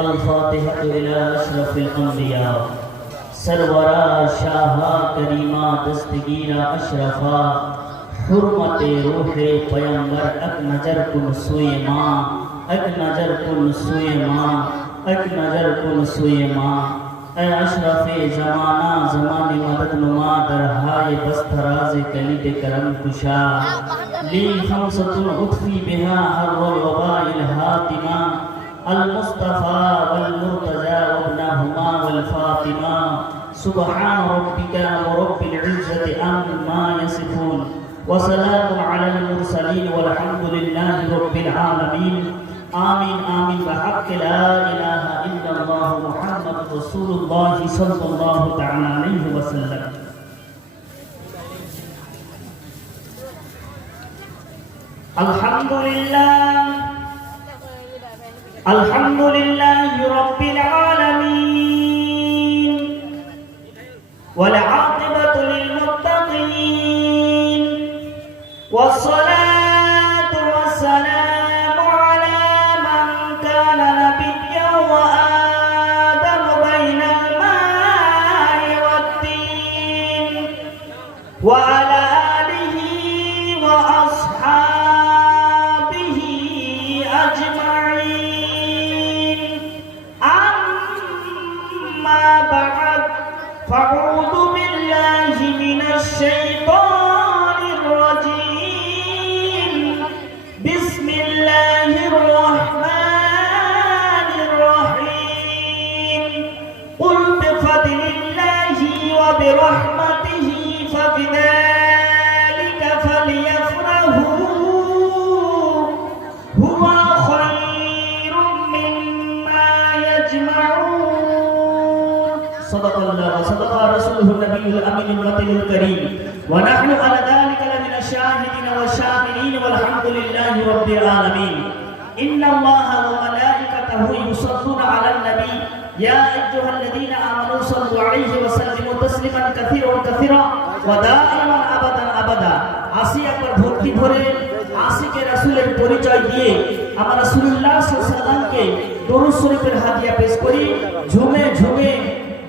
अल-फातिहा इला अशरफिल अंबिया सरवरा शाहा करीमा दस्तगीरा अशरफा हुर्मते रूहे पैगंबर अक नजर कुन सुए माँ अक नजर कुन सुए माँ अक नजर कुन सुए माँ ए अशरफे ज़माना ज़माने मदद नुमा दरहाए बस्तराज़ कलीद करम कुशा ली खमसतुन उख्फी बिहा हर्वल वबाइल हातिमा अल मुस्तफ़ा वल मुर्तज़ा वब्नहुमा वल फातिमा सुब्हान रब्बिका व रब्बिल इज़्ज़ति अम्मा यसिफून व सलामुन अलल मुरसलीन वल्हम्दुलिल्लाहि रब्बिल आलमीन आमीन आमीन बहक़्क़ि ला इलाहा इल्लल्लाह मुहम्मदुर रसूलुल्लाह सल्लल्लाहु तआला अलैहि वसल्लम। अल्हम्दुलिल्लाहि रब्बिल आलमीन वल आक़िबतु लिल मुत्तक़ीन वस्सलातु वस्सलामु अला मन काना नबिय्यन व आदम बैनल मा'i वत्तीन व अला आलिहि व अस्हाबिहि अजमईन। अम्मा बअद फ़अऊज़ु बिल्लाहि मिनश शैतानिर रजीम। बिस्मिल्लाहिर रहमानिर रहीम। क़ुल बिफ़ज़लिल्लाहि व बिरहमतिहि फ़बिज़ालिका फ़लयफ़रहू हुवा खैरुम मिम्मा यजमऊन। सदक़ल्लाह व सदक़ रसूलुहुन नबियुल अमीनुल वतीयुल करीम व नहनु अला ज़ालिका लमिन शाहिदीन व शाकिरीन वल्हम्दुलिल्लाहि रब्बिल आलमीन। इन्नल्लाहा व मलाइकतहु युसल्लूना अलन नबी या अय्युहल्लज़ीना आमनू सल्लु अलैहि व सल्लिमू तस्लीमान कसीरन कसीरा व दाइमान अबदान अबदा। आसिया पर भक्ति भरे आशिके রাসূলের পরিচয় দিয়ে আমরা রাসূলুল্লাহ সাল্লাল্লাহু আলাইহি ওয়াসাল্লামকে দরুদ শরীফের হাদিয়া পেশ করি। ঝুমে ঝুমে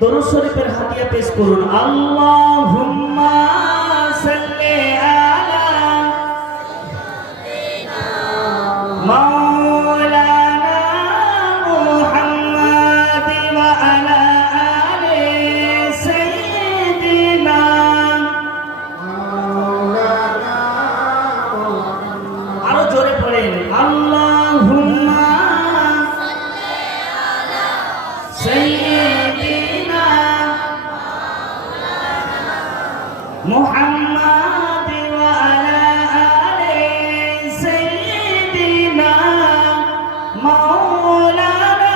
দরুদ শরীফের হাদিয়া পেশ করুন। আল্লাহুম্মা সাল্লি আলা মাওলানা মুহাম্মাদ ওয়া আলা আলি সাইয়্যিদিনা আরো জোরে পড়েন আল্লাহুম্মা সাইয়্যিদিনা মুহাম্মাদ ওয়া আলা আলি সাইয়্যিদিনা মাওলানা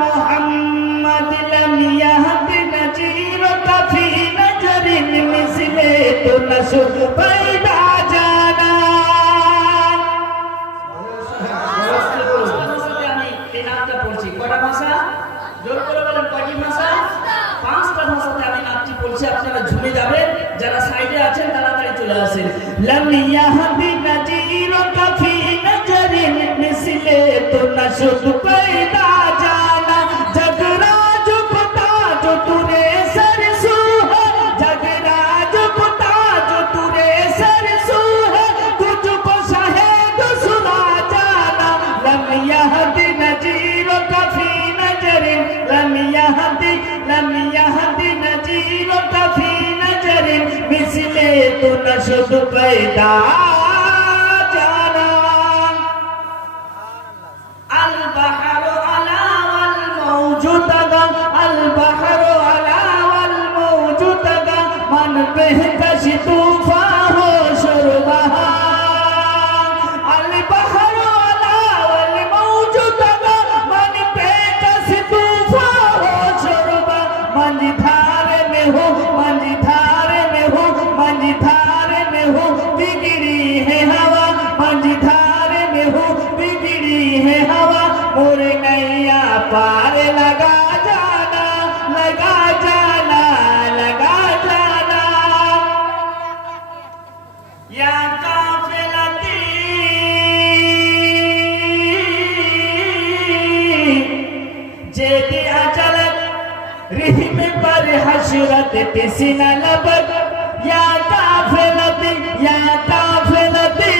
মুহাম্মাদ লাম ইয়াহদি নজিরকা ফি নজরিন মিসলে তো নশুদ पैदा জানা। আমি তিন আটটা পড়ছি। কয়টা ভাষা? জোর করে বলেন কয়টি ভাষা? পাঁচটা ভাষাতে আমি নামটি পড়ছি। আপনারা ঝুমে যাবেন, যারা সাইডে আছেন তাড়াতাড়ি চলে আসেন। লাম ইয়াহদি নজিরকা ফি নজরিন মিসলে তো নশুদ पैदा জানা। जगराज पता जो तुरे सरसू है, जगराज पता जो तुरे सरसू है, तुझको शाहिद सुना जाना। लम यहदी नजीरका फी नजरिन, लम यहदी नजीरका फी नजरिन मिसले तो नशुद पैदा जाना। अल बहरु अला वल मौजू तगा, अल बहरु अला वल मौजू तगा, मन बेहकश तूफा हो शुरबहा। अल बहरु अला वल मौजू तगा, मन बेहकश तूफा हो शुरबा। मंझधार में हो, मंझधार में हो, मंझधार में हो बिगड़ी है हवा, मंझधार में हो बिगड़ी है हवा। मोरे नैया पार लगा जाना, लगा जाना, लगा जाना। या काफिलती किसना लबक या काफिलती या काफिलती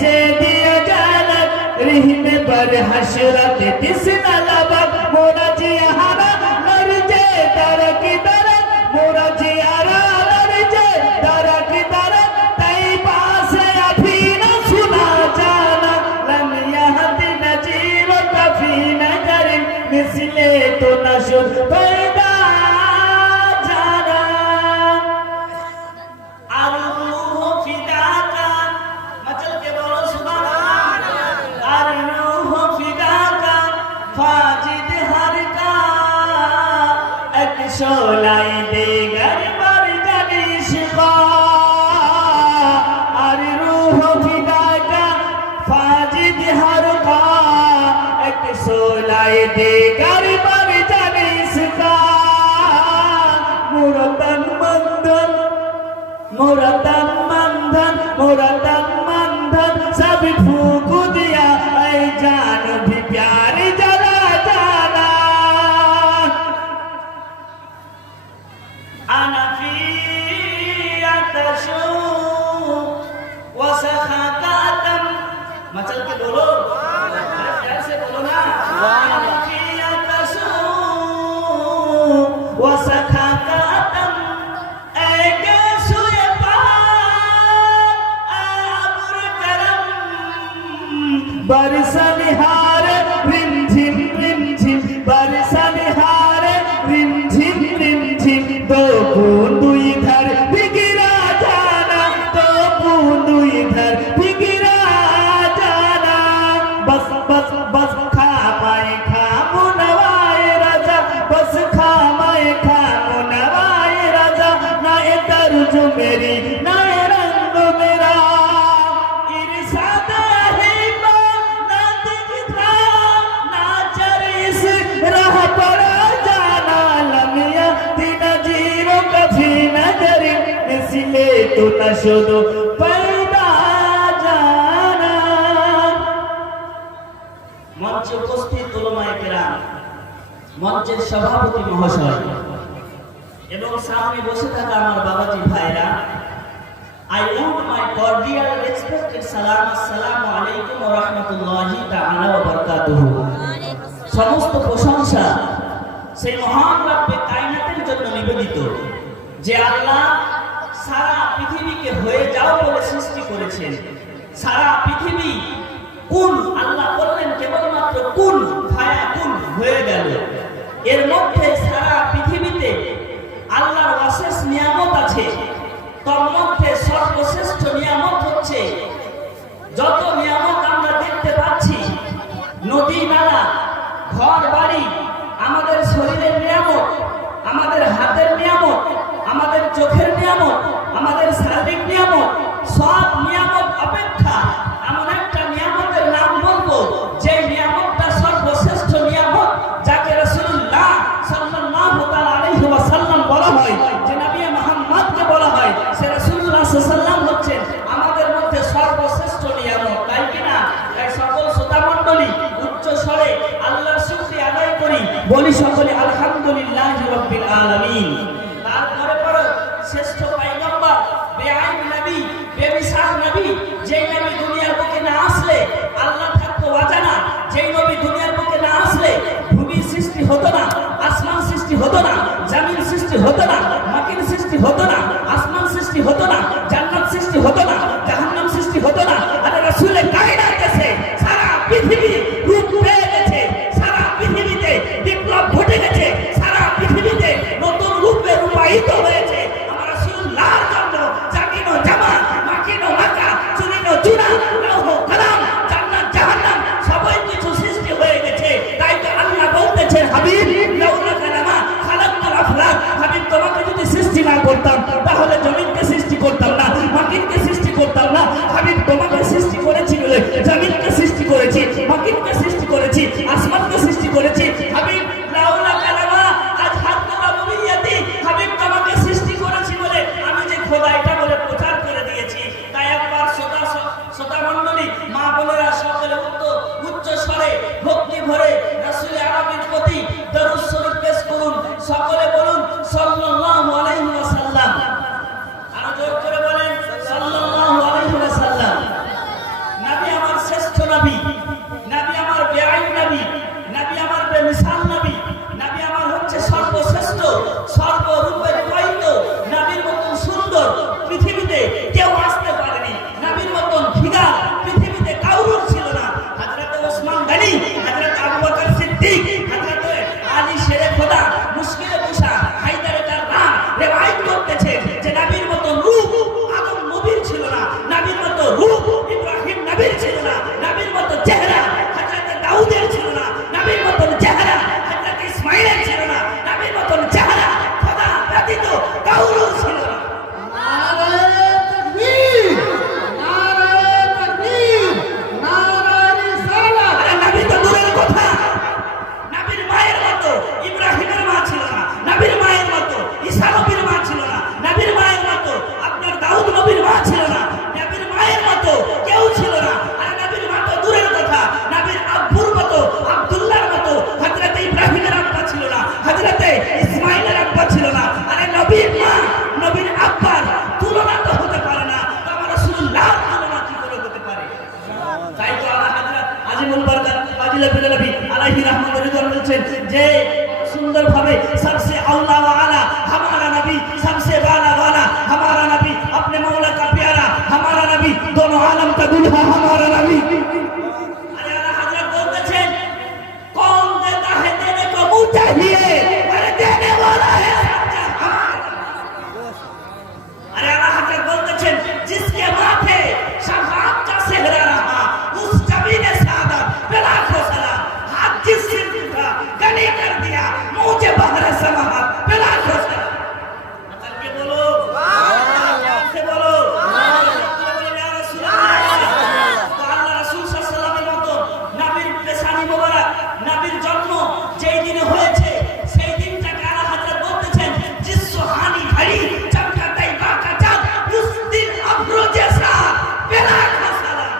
जे दिया जानत रिहिन बर हशरत किसना लबक मोरा जियारा लरजे तरक तरक मोरा जियारा लरजे तरक तरक तई पास अभी न सुना जाना लम यहदी नजीर कफी नजर मिसले तो नशुर पैदा शोलाई दे घर पर जनिश का और रूह फिदा का फाजिद हर का एक शोलाई दे घर पर जनिश का मुरतन मंदन मुरतन मंदन मुरतन मंदन सब फूक दिया ऐ जान भी प्यार जला जाना أنا في أتشو وسخاكاتم ما चल के बोलो प्यार से बोलो ना أنا في أتشو وسخاكاتم एक सुए पार अब्र करम बरसन हार रिमझिम रिमझिम बरसन हार रिमझिम रिमझिम तो बूंद इधर भी गिरा जाना तो बूंद इधर भी गिरा जाना बस बस बस खामाए खामो नवाए राजा बस खामाए खामो नवाए राजा ना ये तर्ज मेरी ना ये रंग मेरा इरशाद है ना दिखता ना चरिस राह पर जाना लमिया दिन जीरो कभी नजर इसलिए तो नशुद पैदा जाना मंच उपस्थित उलमाए किराम मंचের সভাপতি মহাশয় এবং সামনে বসে থাকা আমার বাবাজি ভাইরা I want my cordial respected salam assalamu alaikum wa rahmatullahi ta'ala wa barakatuh সমস্ত প্রশংসা সেই মহান রব্বে কায়নাতের জন্য নিবেদিত যে আল্লাহ সারা পৃথিবীকে হয়ে যাও বলে সৃষ্টি করেছেন সারা পৃথিবী কোন আল্লাহ বললেন কেবলমাত্র কোন ফায়াকুন হয়ে গেল এর মধ্যে সারা পৃথিবীতে আল্লাহর অশেষ নিয়ামত আছে তার মধ্যে সর্বশ্রেষ্ঠ নিয়ামত হচ্ছে যত নিয়ামত আমরা দেখতে পাচ্ছি নদী নালা ঘর বাড়ি আমাদের শরীরের নিয়ামত আমাদের হাতের নিয়ামত আমাদের চোখের নিয়ামত আমাদের শারীরিক নিয়ামত সব নিয়ামত অপেক্ষা এমন একটা নিয়ামতের নাম বলবো যে নিয়ামতটা সর্বশ্রেষ্ঠ নিয়ামত যাকে রাসূলুল্লাহ সাল্লাল্লাহু তাআলা আলাইহি ওয়াসাল্লাম বলা হয় যে নবী মুহাম্মদকে বলা হয় সে রাসূলুল্লাহ সাল্লাল্লাহু আলাইহি ওয়াসাল্লাম হচ্ছেন আমাদের মধ্যে সর্বশ্রেষ্ঠ নিয়ামত তাই কি না তাই সকল শ্রোতা মণ্ডলী উচ্চ স্বরে আল্লাহর শুকরিয়া আদায় করি বলি সকলে আলহামদুলিল্লাহি রাব্বিল আলামিন তারপরে পরে শ্রেষ্ঠ পয়গম্বর বেআইন নবী বেমিসাল নবী যেই নবী দুনিয়ার বুকে না আসলে আল্লাহ থাকতো অজানা যেই নবী দুনিয়ার বুকে না আসলে ভূমি সৃষ্টি হতো না আসমান সৃষ্টি হতো না জমিন সৃষ্টি হতো না মাটির সৃষ্টি হতো না আসমান সৃষ্টি হতো না জান্নাত সৃষ্টি হতো না জাহান্নাম সৃষ্টি হতো না আর রাসূলের কায়নাত আছে সারা পৃথিবী রূপ পেয়ে গেছে সারা পৃথিবীতে বিপ্লব ঘটে গেছে সারা পৃথিবীতে নতুন রূপে রূপায়িত হয়েছে আমার রাসূলুল্লাহর জন্য জাকিনো জামা মাকিনো মাকা চুরিনো চূড়া লৌহ কালাম জান্নাত জাহান্নাম সবই কিছু সৃষ্টি হয়ে গেছে তাই তো আল্লাহ বলতেছেন হাবিব লাউলা কালামা খালাকতুল আফলাক হাবিব তোমাকে যদি সৃষ্টি না করতাম তাহলে জমিনকে সৃষ্টি করতাম না মাটিকে সৃষ্টি করতাম না হাবিব তোমাকে সৃষ্টি করেছি বলে জমিনকে সৃষ্টি করেছি মাটিকে সৃষ্টি করেছি আসমানকে সৃষ্টি করেছি হাবিব লাউলা কালামা আজ হাত রুবিয়াতি হাবিব তোমাকে সৃষ্টি করেছি বলে আমি যে খোদা এটা বলে প্রচার করে দিয়েছি তাই একবার শ্রোতা মণ্ডলী মা বোনেরা সকলে উচ্চ স্বরে ভক্তি ভরে রাসূল আরবির প্রতি দরুদ শরীফ পেশ করুন সকলে বলুন সাল্লাল্লাহু আলাইহি ওয়াসাল্লাম তার তুলনা কি করে হতে পারে? তাই তো আলা হযরত আজিমুল বরকত ফাজিল বিন নবী আলাইহি রাহমাতুল্লাহ বলেছেন যে সুন্দরভাবে सबसे औला व आला हमारा नबी, सबसे वाला वाला हमारा नबी, अपने मौला का प्यारा हमारा नबी, दोनों आलम का दुल्हा हमारा नबी। अरे आला हजरत बोलते हैं कौन देता है देने को मुंह चाहिए, अरे देने वाला है अरे आला हजरत बोलते हैं जिसके माथे शफाअत का सेहरा रहा उस नबी ने सादत पे लाखों सलाम, हाथ जिस सिर का गनी कर दिया मुझे बहर समात पे लाखों सलाम। मतलब के बोलो से बोलो या रसूल अल्लाह। तो আল্লাহ রাসূল সাল্লাল্লাহু আলাইহি ওয়াসাল্লামের নবীর পেশানি মোবারক নবীর জন্ম যেই দিনে হয়েছে সেই দিনটাকে আলা হযরত বলতেছেন जिस सुहानी घड़ी चमका तैयबा का चाँद उस दिन अफरोज जैसा पे लाखों सलाम।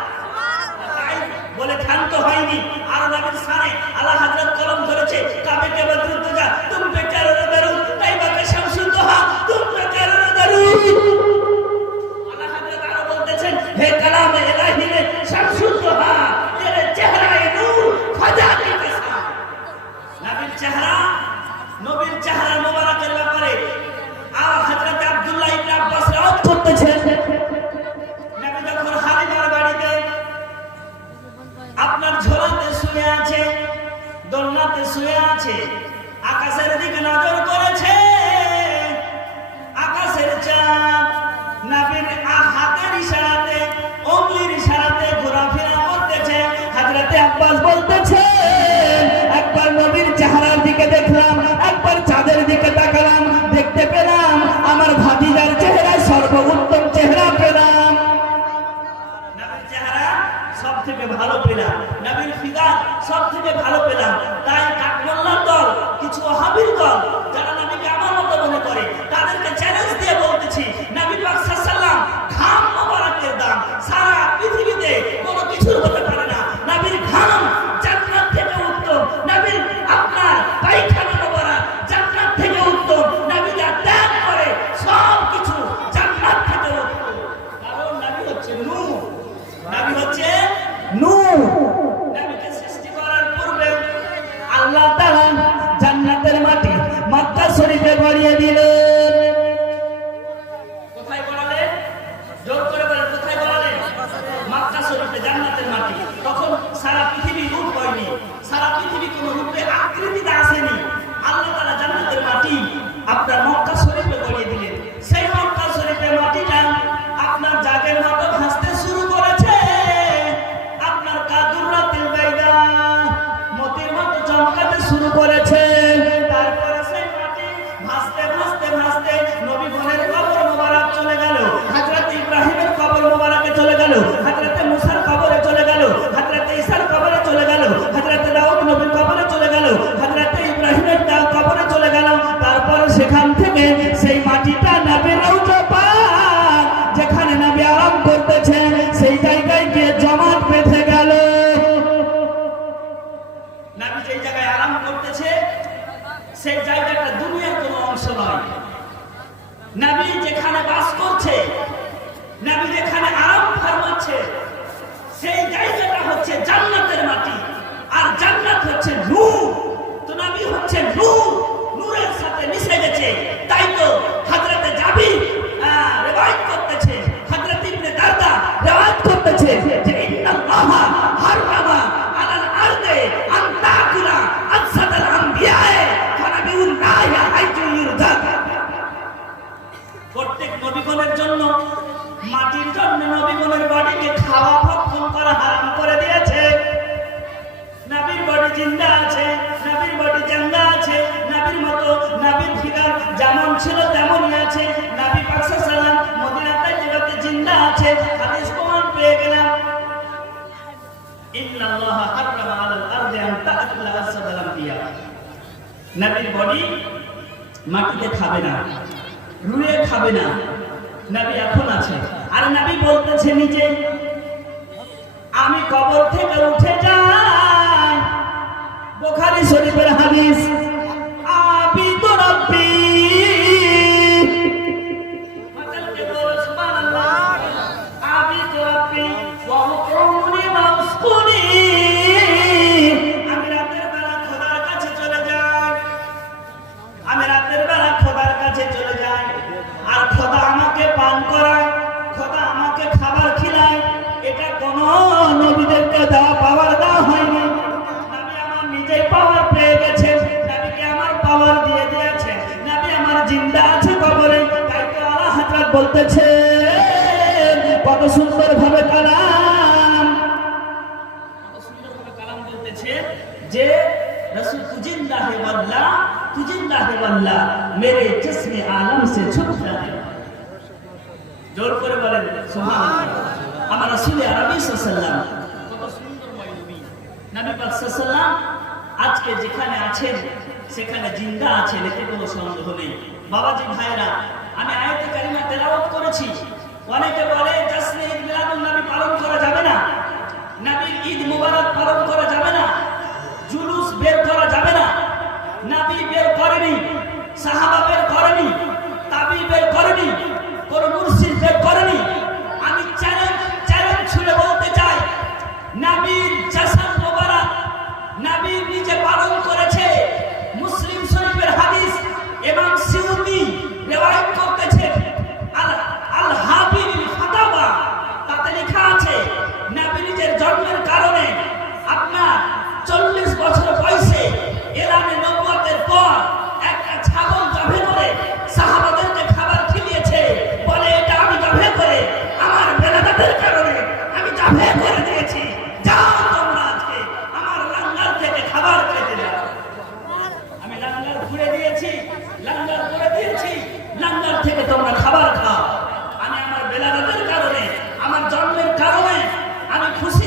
বলে ক্ষান্ত হয়নি আর নবীর শানে আলা হযরত কলম ধরেছে কাবে কে বদরুদ তুজা তুম পে করো দরুদ তৈবা কে শামসুল দোহা তুম পে করো দরুদ। আলা হযরত আরো বলতেছেন হে কালাম ইলাহি নে শামসুল দোহা তেরে চেহারায়ে নূর ফাজা কি কসম। নবীর চেহারা মোবারকের ব্যাপারে আলা হযরত আব্দুল্লাহ ইবনে আব্বাস রাওয়াত করতেছেন নবী যখন হালিমার বাড়িতে আপনার ঝোলাতে শুয়ে আছে দোলনাতে শুয়ে আছে আকাশের দিকে নজর করেছে আকাশের চাঁদ নবীর হাতের ইশারাতে উঙ্গলির ইশারাতে ঘোরাফেরা করতেছে। হযরতে আব্বাস বলতেছে একবার নবীর চেহারার দিকে দেখলাম একবার চাঁদের দিকে তাকালাম দেখতে পেলাম আমার ভাতিজার চেহারা সর্বোত্তম চেহারা পেলাম, নবীর চেহারা সবথেকে ভালো পেলাম, নবীর ফিগার সবথেকে ভালো পেলাম। তাই কাকমোল্লার দল কিছু ওয়াহাবির দল যারা নবীকে আমার মতো মনে করে তাদেরকে চ্যালেঞ্জ দিয়ে বলতেছি নবী পাক সাল্লাল্লাহু আলাইহি ওয়াসাল্লাম ঘাম মোবারকের দাম সারা পৃথিবীতে কোনো কিছুর হতে পারে না। নবীর ঘাম জান্নাত থেকে উত্তম, নবীর আপনার পায়খানা মোবারক জান্নাত থেকে উত্তম, নবী যা ত্যাগ করে সব কিছু জান্নাত থেকে উত্তম। কারণ নবী হচ্ছে নূর, নবী হচ্ছে নূর। নবীকে সৃষ্টি করার পূর্বে আল্লাহ তাআলা জান্নাতের মাটি মক্কা শরীফে গড়িয়ে দিলেন। কোথায় গড়ালেন? জোর করে বলেন কোথায় গড়ালেন? মক্কা শরীফে জান্নাতের মাটি। তখন সারা পৃথিবী রূপ হয়নি, সারা পৃথিবী কোন রূপে আকৃতিতে আসেনি। আল্লাহ তাআলা জান্নাতের মাটি আপনার মক্কা শরীফে গড়িয়ে দিলেন। সেই মক্কা শরীফের মাটিটা আপনার জাগের মতো ভাসতে শুরু করেছে, আপনার কাদুরাতিল বাইদা মতির মতো চমকাতে শুরু করেছে। তারপরে সেই মাটি ভাসতে ভাসতে ভাসতে নবীগণের কবর মোবারক চলে গেল, হযরত ইব্রাহিমের কবর মোবারকে চলে গেল, হযরত মুসার কবরে চলে গেল, হযরত ঈসার কবরে চলে গেল, হযরত দাউদ নবীর কবরে চলে গেল, হযরত ইব্রাহিমের কবরে চলে গেল। তারপরে সেখান থেকে সেই মাটিটা নবীর রওজা পাক যেখানে নবী আরাম করতেছেন সেই জায়গায় গিয়ে জমাট বেঁধে গেল। নবী যেই জায়গায় আরাম করতেছে সেই জায়গাটা দুনিয়ার কোনো অংশ নয়। নবী যেখানে বাস করছে, নবী যেখানে আরাম ফরমাচ্ছে সেই জায়গাটা হচ্ছে জান্নাতের মাটি, আর জান্নাত হচ্ছে নূর। তো নবী হচ্ছে নূর, নূরের সাথে মিশে গেছে। তাই তো হযরত জাবির রিওয়ায়াত করতেছে, হযরত ইবনে দারদা রিওয়ায়াত করতেছে যে ইন্নাল্লাহা হারামা আলাল আরদে আন তাকুলা আজসাদাল আমবিয়ায়ে ফানাবিউল্লাহি হাইতু ইউরদা। প্রত্যেক নবীগণের জন্য মাটির জন্য নবীগণের বডিকে খাওয়া ভক্ষণ করা হারাম করে দিয়েছে। নবীর বডি জিন্দা আছে, নবীর বডি জিন্দা আছে, নবীর মতো নবীর ফিগার যেমন ছিল তেমনই আছে। নবী পাক সাল্লাল্লাহু আলাইহি ওয়াসাল্লাম মদিনাতে যেভাবে জিন্দা আছে হাদিস প্রমাণ পেয়ে গেলাম। ইন্নাল্লাহা হারামা আলাল আরদি আন তাকুলা আজসাদাল আমবিয়া। নবীর বডি মাটিতে খাবে না, রুয়ে খাবে না, নবী এখন আছে। আর নবী বলতেছে নিজে আমি কবর থেকে উঠে যাই, বুখারী শরীফের হাদিস আবিদ রাব্বি মাতালকে বল সুবহানাল্লাহ, আবিদ বলতেছে কত সুন্দর ভাবে কালাম বলতেছে যে रसूल तू जिंदा है वल्लाह मेरे जिस्म आलम से छुपता है जोर করে বলেন সুবহানাল্লাহ আমার রাসূল আরবি সাল্লাল্লাহু কত সুন্দরময় নবী নবী পাক সাল্লাল্লাহু আজকে যেখানে আছেন সেখানে জিন্দা আছেন এতে কোনো সন্দেহ নেই বাবাজি ভাইরা আমি আয়াতে কারিমা তেলাওয়াত করেছি অনেকে বলে জশ্নে ঈদ মিলাদুন নবী পালন করা যাবে না নবীর ঈদ মুবারক পালন করা যাবে না জুলুস বের করা যাবে না নবী বের করেনি সাহাবা বের করেনি তাবি বের করেনি কোন মুর্শিদ বের করেনি আমি চ্যালেঞ্জ ছুড়ে বলতে চাই নবীর জাসাদ মুবারক নবী নিজে পালন করেছে মুসলিম শরীফের হাদিস ইমাম সিউতি রিওয়ায়াত করতেছেন আল হাবিল ফাতাওয়া তাতে লেখা আছে নবী নিজের জন্মের কারণে আপনার 40 বছর বয়সে এলানে নবুয়তের পর একটা ছাগল জবে করে সাহাবাদেরকে খাবার খিলিয়েছে বলে এটা আমি জবে করে আমার বেলাদাতের কারণে আমি জবে করে দিয়েছি যাও তোমরা আজকে আমার লাঙ্গার থেকে খাবার খেতে দাও আমি লাঙ্গার ঘুরে দিয়েছি লাঙ্গার করে দিয়েছি লাঙ্গার থেকে তোমরা খাবার খাও আমি আমার বেলাদাতের কারণে আমার জন্মের কারণে আমি খুশি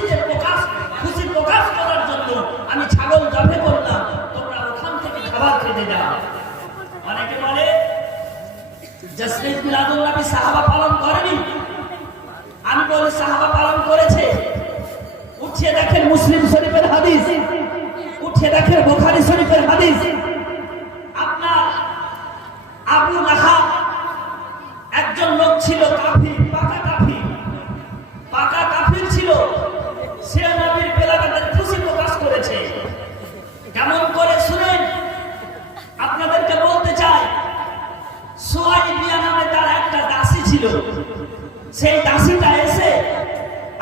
প্রকাশ করার জন্য আমি ছাগল জবে করলাম তোমরা ওখান থেকে খাবার খেতে যাও অনেকে বলে জশ্নে ঈদ মিলাদুন নবী সাহাবা পালন করেনি আমি বলি সাহাবা পালন করেছে উঠিয়ে দেখেন মুসলিম শরীফের হাদিস উঠিয়ে দেখেন বুখারী শরীফের হাদিস আপনার আবু লাহাব একজন লোক ছিল কাফির পাকা কাফির ছিল সে নবীর বেলাদাতের খুশি প্রকাশ করেছে কেমন করে শুনেন আপনাদেরকে বলতে চাই সুহাইবিয়া নামে তার একটা দাসী ছিল সেই দাসীটা এসে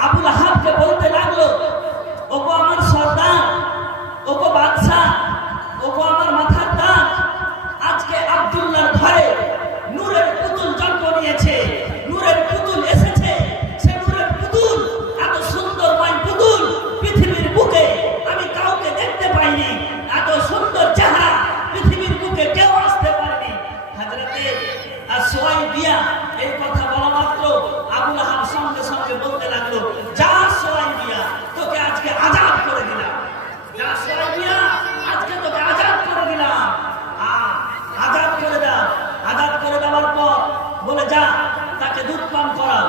আবু লাহাবকে বলতে লাগলো ওগো আমার সর্দার ওগো বাদশা ওগো আমার মাথার দাঁত আজকে আব্দুল্লাহর ঘরে নূরের পুতুল জন্ম নিয়েছে নূরের পুতুল এসেছে সে নূরের পুতুল এত সুন্দরময় পুতুল পৃথিবীর বুকে আমি কাউকে দেখতে পাইনি এত সুন্দর চেহারা পৃথিবীর বুকে কেউ আসতে পারেনি হযরতে সুহাইবিয়া এই কথা বলা মাত্র আবু লাহাব সঙ্গে সঙ্গে বলতে লাগলো যা সুহাইবিয়া তোকে আজকে আযাদ করে দিলাম যা সুহাইবিয়া আজকে তোকে আযাদ করে দিলাম আযাদ করে দাও আযাদ করে দেওয়ার পর বলে যা তাকে দুধ পান করাও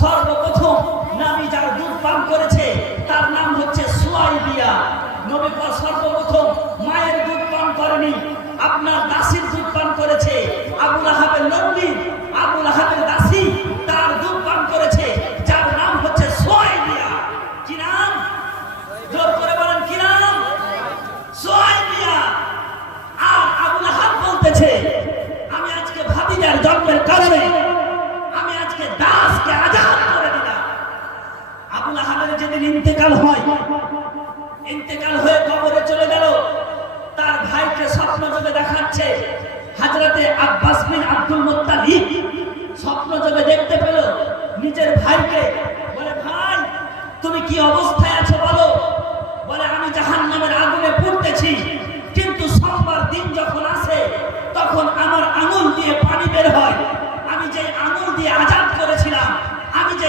সর্বপ্রথম নবী যার দুধ পান করেছে তার নাম হচ্ছে সুহাইবিয়া নবী পাক সর্বপ্রথম মায়ের দুধ পান করেনি আপনার দাসীর দুধ পান করেছে আবু লাহাবের নবী আবু লাহাবের দাসী তার দুধ পান করেছে যার নাম হচ্ছে সুহাইবিয়া কি নাম জোর করে বলেন কি নাম সুহাইবিয়া আর আবু লাহাব বলতেছে আমি আজকে ভাতিজার জন্মের কারণে আমি আজকে দাসকে আযাদ করে দিলাম আবু লাহাবের যেদিন ইন্তেকাল হয়ে কবরে চলে গেল তার ভাইকে স্বপ্ন যোগে দেখাচ্ছে হযরতে আব্বাস বিন আব্দুল মুত্তালিব স্বপ্ন যোগে দেখতে পেল নিজের ভাইকে বলে ভাই তুমি কি অবস্থায় আছো বলো বলে আমি জাহান্নামের আগুনে পুড়তেছি কিন্তু সোমবার দিন যখন আসে তখন আমার আঙুল দিয়ে পানি বের হয় আমি যে আঙুল দিয়ে আযাদ করেছিলাম আমি যে